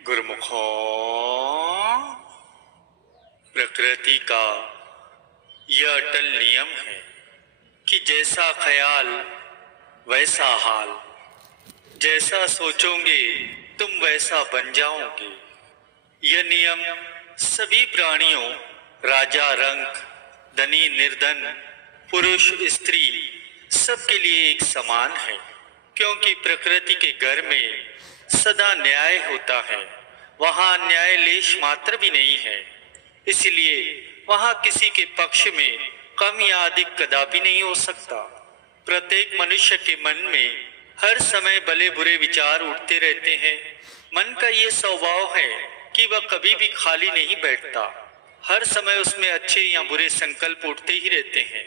गुरुमुखों, प्रकृति का यह अटल नियम है कि जैसा ख्याल वैसा हाल, जैसा सोचोगे तुम वैसा बन जाओगे। यह नियम सभी प्राणियों, राजा रंक, धनी निर्धन, पुरुष स्त्री, सबके लिए एक समान है, क्योंकि प्रकृति के घर में सदा न्याय होता है। वहां अन्याय लेश मात्र भी नहीं है, इसलिए वहां किसी के पक्ष में कम या अधिक कदापि नहीं हो सकता। प्रत्येक मनुष्य के मन में हर समय भले बुरे विचार उठते रहते हैं। मन का ये स्वभाव है कि वह कभी भी खाली नहीं बैठता, हर समय उसमें अच्छे या बुरे संकल्प उठते ही रहते हैं।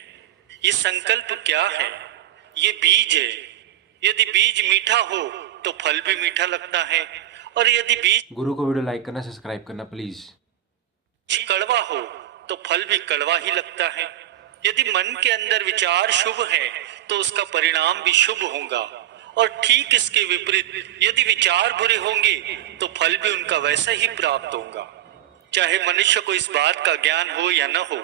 ये संकल्प क्या है? ये बीज है। यदि बीज मीठा हो तो फल भी मीठा लगता है, और यदि बीज गुरु को वीडियो लाइक करना, सब्सक्राइब करना प्लीज। कड़वा हो तो फल भी कड़वा ही लगता है। यदि मन के अंदर विचार शुभ है तो उसका परिणाम भी शुभ होगा, और ठीक इसके विपरीत यदि विचार बुरे होंगे तो फल भी उनका वैसा ही प्राप्त होगा। चाहे मनुष्य को इस बात का ज्ञान हो या न हो,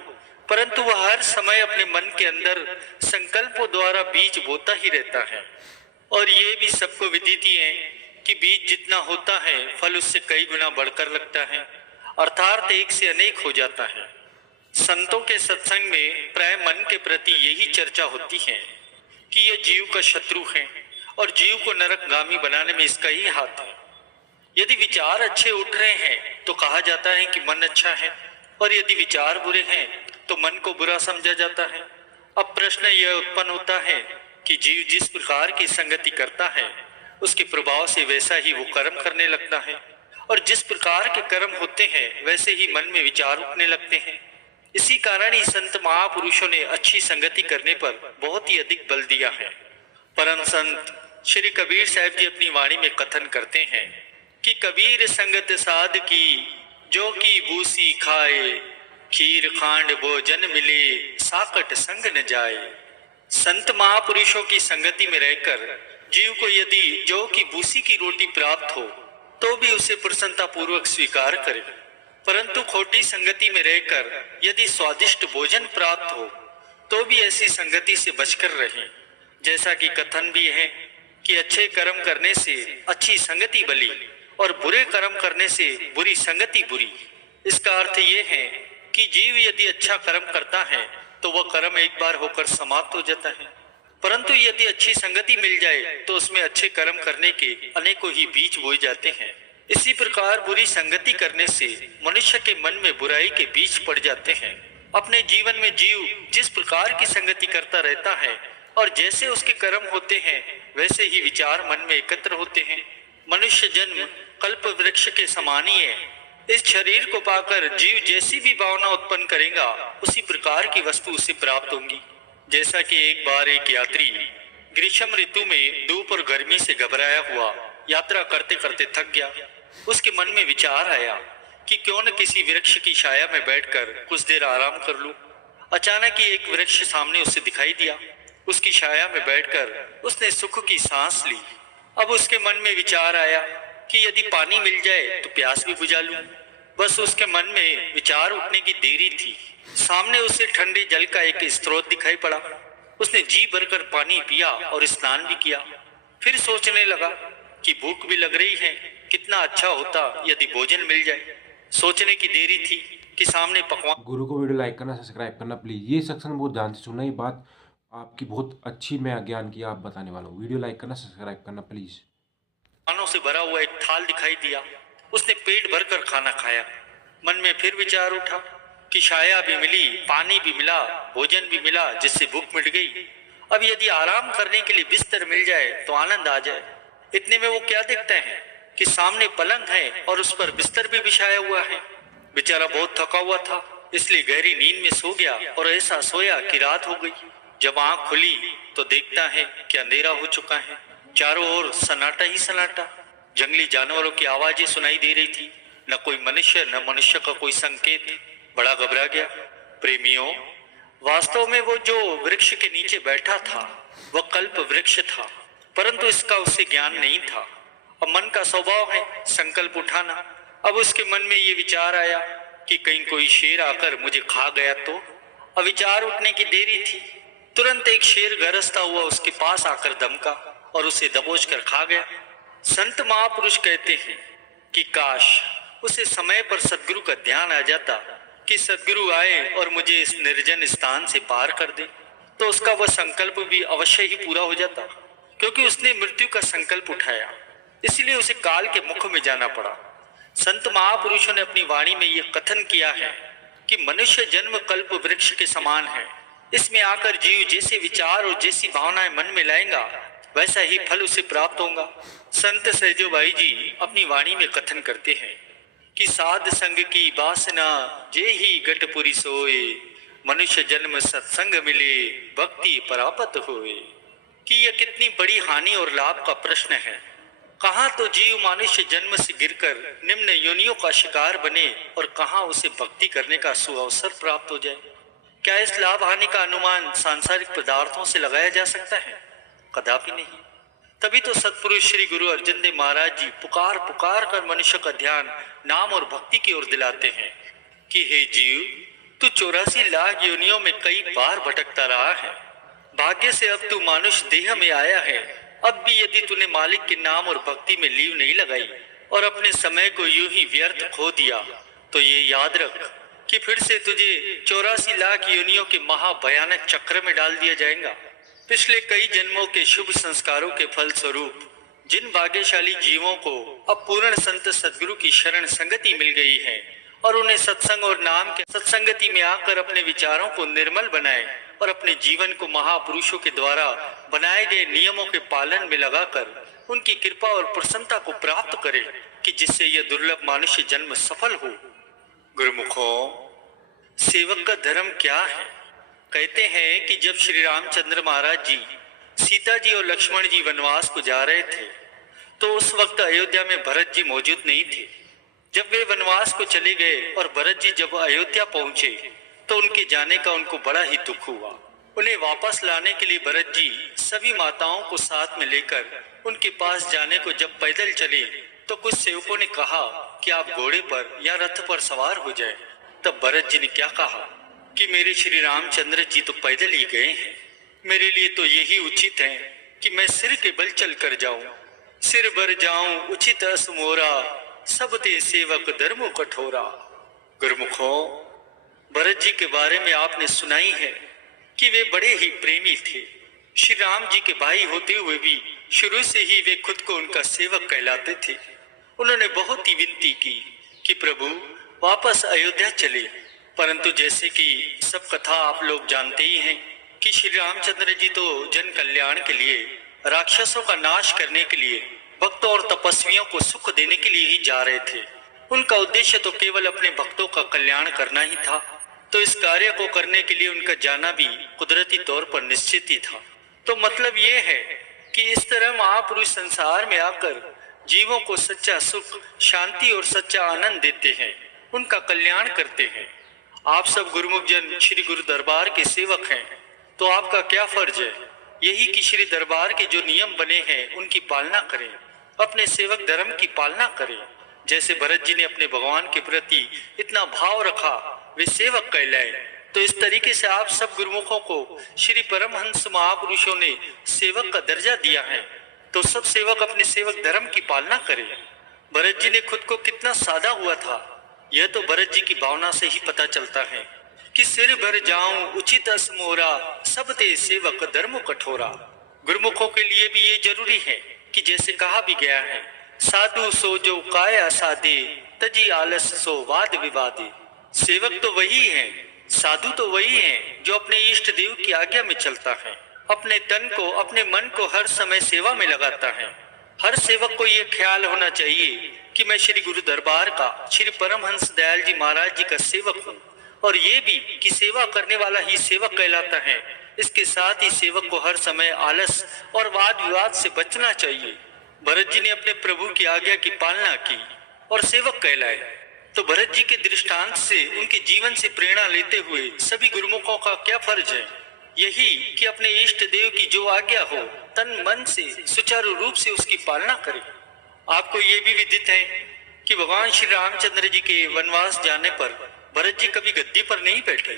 परंतु वह हर समय अपने मन के अंदर संकल्पों द्वारा बीज बोता ही रहता है। और ये भी सबको विदित ही है कि बीज जितना होता है फल उससे कई गुना बढ़कर लगता है, अर्थात एक से अनेक हो जाता है। संतों के सत्संग में प्राय मन के प्रति यही चर्चा होती है कि यह जीव का शत्रु है और जीव को नरकगामी बनाने में इसका ही हाथ है। यदि विचार अच्छे उठ रहे हैं तो कहा जाता है कि मन अच्छा है, और यदि विचार बुरे हैं तो मन को बुरा समझा जाता है। अब प्रश्न यह उत्पन्न होता है कि जीव जिस प्रकार की संगति करता है उसके प्रभाव से वैसा ही वो कर्म करने लगता है, और जिस प्रकार के कर्म होते हैं वैसे ही मन में विचार उठने लगते हैं। इसी कारण ही संत महापुरुषों ने अच्छी संगति करने पर बहुत ही अधिक बल दिया है। परम संत श्री कबीर साहब जी अपनी वाणी में कथन करते हैं कि कबीर संगत साध की, जो की बूसी खाए, खीर खांड भोजन मिले, साकट संग न जाए। संत महापुरुषों की संगति में रहकर जीव को यदि जौ की भूसी की रोटी प्राप्त हो तो भी उसे प्रसन्नता पूर्वक स्वीकार करे, परंतु खोटी संगति में रहकर यदि स्वादिष्ट भोजन प्राप्त हो तो भी ऐसी संगति से बचकर रहे। जैसा कि कथन भी है कि अच्छे कर्म करने से अच्छी संगति भली और बुरे कर्म करने से बुरी संगति बुरी। इसका अर्थ ये है कि जीव यदि अच्छा कर्म करता है तो वह कर्म एक बार होकर समाप्त हो जाता है, परंतु यदि अच्छी संगति मिल जाए तो उसमें अच्छे कर्म करने के अनेकों ही बीज बोए जाते हैं। इसी प्रकार बुरी संगति करने से मनुष्य के मन में बुराई के बीज पड़ जाते हैं। अपने जीवन में जीव जिस प्रकार की संगति करता रहता है और जैसे उसके कर्म होते हैं वैसे ही विचार मन में एकत्र होते हैं। मनुष्य जन्म कल्प वृक्ष के समान ही है। इस शरीर को पाकर जीव जैसी भी भावना उत्पन्न करेगा उसी प्रकार की वस्तु उसे प्राप्त होंगी। जैसा कि एक बार एक यात्री ग्रीष्म ऋतु में धूप और गर्मी से घबराया हुआ यात्रा करते करते थक गया। उसके मन में विचार आया कि क्यों न किसी वृक्ष की छाया में बैठकर कुछ देर आराम कर लूं। अचानक ही एक वृक्ष सामने उसे दिखाई दिया। उसकी छाया में बैठकर उसने सुख की सांस ली। अब उसके मन में विचार आया कि यदि पानी मिल जाए तो प्यास भी बुझा लूं। बस उसके मन में विचार उठने की देरी थी, सामने उसे ठंडे जल का एक स्रोत दिखाई पड़ा। उसने जी भरकर पानी पिया और स्नान भी किया। फिर सोचने लगा कि भूख भी लग रही है, कितना अच्छा होता यदि भोजन मिल जाए। सोचने की देरी थी कि सामने पकवान। गुरु को वीडियो लाइक करना, सब्सक्राइब करना प्लीज। ये सेक्शन बहुत ध्यान से सुनना, ये बात आपकी बहुत अच्छी मैं ज्ञान की आप बताने वाला हूँ। वीडियो लाइक करना, सब्सक्राइब करना प्लीज। खानों से भरा हुआ एक थाल दिखाई दिया। उसने पेट भरकर खाना खाया। मन में फिर विचार उठा कि छाया भी मिली, पानी भी मिला, भोजन भी मिला, जिससे भूख मिट गई। अब यदि आराम करने के लिए बिस्तर मिल जाए तो आनंद आ जाए। इतने में वो क्या देखते हैं कि सामने पलंग है और उस पर बिस्तर भी बिछाया हुआ है। बेचारा बहुत थका हुआ था, इसलिए गहरी नींद में सो गया और ऐसा सोया कि रात हो गई। जब आंख खुली तो देखता है कि अंधेरा हो चुका है। चारों ओर सन्नाटा ही सन्नाटा। जंगली जानवरों की आवाजें सुनाई दे रही थी, न कोई मनुष्य, न मनुष्य का कोई संकेत। बड़ा घबरा गया। प्रेमियों, वास्तव में वो जो वृक्ष के नीचे बैठा था वह कल्प वृक्ष था, परंतु इसका उसे ज्ञान नहीं था। अब मन का स्वभाव है संकल्प उठाना। अब उसके मन में ये विचार आया कि कहीं कोई शेर आकर मुझे खा गया तो। अब विचार उठने की देरी थी। तुरंत एक शेर गरजता हुआ उसके पास आकर दमका और उसे दबोच कर खा गया। संत महापुरुष कहते हैं कि काश उसे समय पर सदगुरु का ध्यान आ जाता कि सदगुरु आए और मुझे इस निर्जन स्थान से पार कर दे, तो उसका वह संकल्प भी अवश्य ही पूरा हो जाता, क्योंकि उसने मृत्यु का संकल्प उठाया, इसलिए उसे काल के मुख में जाना पड़ा। संत महापुरुषों ने अपनी वाणी में यह कथन किया है कि मनुष्य जन्म कल्प वृक्ष के समान है। इसमें आकर जीव जैसे विचार और जैसी भावनाएं मन में लाएगा वैसा ही फल उसे प्राप्त होगा। संत सहजो भाई जी अपनी वाणी में कथन करते हैं कि साध संग की वासना जे ही गटपुरी सोए, मनुष्य जन्म सत्संग मिले भक्ति परापत होए। कि यह कितनी बड़ी हानि और लाभ का प्रश्न है। कहाँ तो जीव मनुष्य जन्म से गिरकर निम्न योनियों का शिकार बने और कहाँ उसे भक्ति करने का सुअवसर प्राप्त हो जाए। क्या इस लाभ हानि का अनुमान सांसारिक पदार्थों से लगाया जा सकता है? कदापि नहीं। तभी तो सत्पुरुष श्री गुरु अर्जन देव महाराज जी पुकार पुकार कर मनुष्य का ध्यान नाम और भक्ति की ओर दिलाते हैं कि हे जीव, तू 84 लाख योनियों में कई बार भटकता रहा है। भाग्य से अब तू मानुष देह में आया है। अब भी यदि तूने मालिक के नाम और भक्ति में लीव नहीं लगाई और अपने समय को यूं ही व्यर्थ खो दिया, तो ये याद रख कि फिर से तुझे 84 लाख योनियों के महाभयानक चक्र में डाल दिया जाएगा। पिछले कई जन्मों के शुभ संस्कारों के फल स्वरूप जिन भाग्यशाली जीवों को अब पूर्ण संत सदगुरु की शरण संगति मिल गई है और उन्हें सत्संग और नाम के सत्संगति में आकर अपने विचारों को निर्मल बनाए और अपने जीवन को महापुरुषों के द्वारा बनाए गए नियमों के पालन में लगाकर उनकी कृपा और प्रसन्नता को प्राप्त करे कि जिससे यह दुर्लभ मनुष्य जन्म सफल हो। गुरुमुखों, सेवक का धर्म क्या है? कहते हैं कि जब श्री रामचंद्र महाराज जी सीता जी और लक्ष्मण जी वनवास को जा रहे थे तो उस वक्त अयोध्या में भरत जी मौजूद नहीं थे। जब वे वनवास को चले गए और भरत जी जब अयोध्या पहुंचे तो उनके जाने का उनको बड़ा ही दुख हुआ। उन्हें वापस लाने के लिए भरत जी सभी माताओं को साथ में लेकर उनके पास जाने को जब पैदल चले तो कुछ सेवकों ने कहा कि आप घोड़े पर या रथ पर सवार हो जाएं। तब भरत जी ने क्या कहा कि मेरे श्री रामचंद्र जी तो पैदल ही गए हैं, मेरे लिए तो यही उचित है कि मैं सिर के बल चल कर जाऊं। सिर बर जाऊं उचित अस मोरा, सब ते सेवक धर्मो कठोरा। गुरुमुखों, भरत जी के बारे में आपने सुनाई है कि वे बड़े ही प्रेमी थे। श्री राम जी के भाई होते हुए भी शुरू से ही वे खुद को उनका सेवक कहलाते थे। उन्होंने बहुत ही विनती की कि प्रभु वापस अयोध्या चले, परंतु जैसे कि सब कथा आप लोग जानते ही हैं कि श्री रामचंद्र जी तो जन कल्याण के लिए, राक्षसों का नाश करने के लिए, भक्तों और तपस्वियों को सुख देने के लिए ही जा रहे थे। उनका उद्देश्य तो केवल अपने भक्तों का कल्याण करना ही था, तो इस कार्य को करने के लिए उनका जाना भी कुदरती तौर पर निश्चित ही था। तो मतलब ये है कि इस तरह महापुरुष संसार में आकर जीवों को सच्चा सुख, शांति और सच्चा आनंद देते हैं, उनका कल्याण करते हैं। आप सब गुरुमुख जन श्री गुरु दरबार के सेवक हैं, तो आपका क्या फर्ज है? यही कि श्री दरबार के जो नियम बने हैं उनकी पालना करें, अपने सेवक धर्म की पालना करें। जैसे भरत जी ने अपने भगवान के प्रति इतना भाव रखा, वे सेवक कहलाए, तो इस तरीके से आप सब गुरुमुखों को श्री परमहंस महापुरुषों ने सेवक का दर्जा दिया है, तो सब सेवक अपने सेवक धर्म की पालना करें। भरत जी ने खुद को कितना सादा हुआ था, यह तो भरत जी की भावना से ही पता चलता है कि सिर भर जाऊं उचित अस मोरा, सब ते सेवक धर्म कठोरा। गुरुमुखों के लिए भी ये जरूरी है कि जैसे कहा भी गया है, साधु सो जो काया साधे, तजी आलस सो वाद विवादे। सेवक तो वही है, साधु तो वही है जो अपने इष्ट देव की आज्ञा में चलता है, अपने तन को, अपने मन को हर समय सेवा में लगाता है। हर सेवक को ये ख्याल होना चाहिए कि मैं श्री गुरु दरबार का, श्री परमहंस दयाल जी महाराज जी का सेवक हूँ, और ये भी कि सेवा करने वाला ही सेवक कहलाता है। इसके साथ ही सेवक को हर समय आलस और वाद विवाद से बचना चाहिए। भरत जी ने अपने प्रभु की आज्ञा की पालना की और सेवक कहलाए, तो भरत जी के दृष्टांत से, उनके जीवन से प्रेरणा लेते हुए सभी गुरुमुखों का क्या फर्ज है? यही कि अपने इष्ट देव की जो आज्ञा हो तन मन से सुचारू रूप से उसकी पालना करें। आपको ये भी विदित है कि भगवान श्री रामचंद्र जी के वनवास जाने पर भरत जी कभी गद्दी पर नहीं बैठे।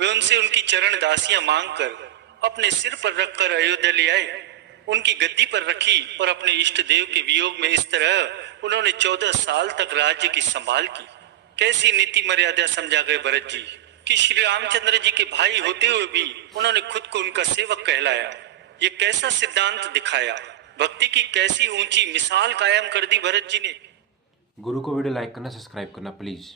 वे उनसे उनकी चरण दासियां मांगकर अपने सिर पर रखकर अयोध्या ले आए, उनकी गद्दी पर रखी और अपने इष्ट देव के वियोग में इस तरह उन्होंने 14 साल तक राज्य की संभाल की। कैसी नीति मर्यादा समझा गए भरत जी कि श्री रामचंद्र जी के भाई होते हुए भी उन्होंने खुद को उनका सेवक कहलाया। ये कैसा सिद्धांत दिखाया, भक्ति की कैसी ऊंची मिसाल कायम कर दी भरत जी ने। गुरु को वीडियो लाइक करना, सब्सक्राइब करना प्लीज़।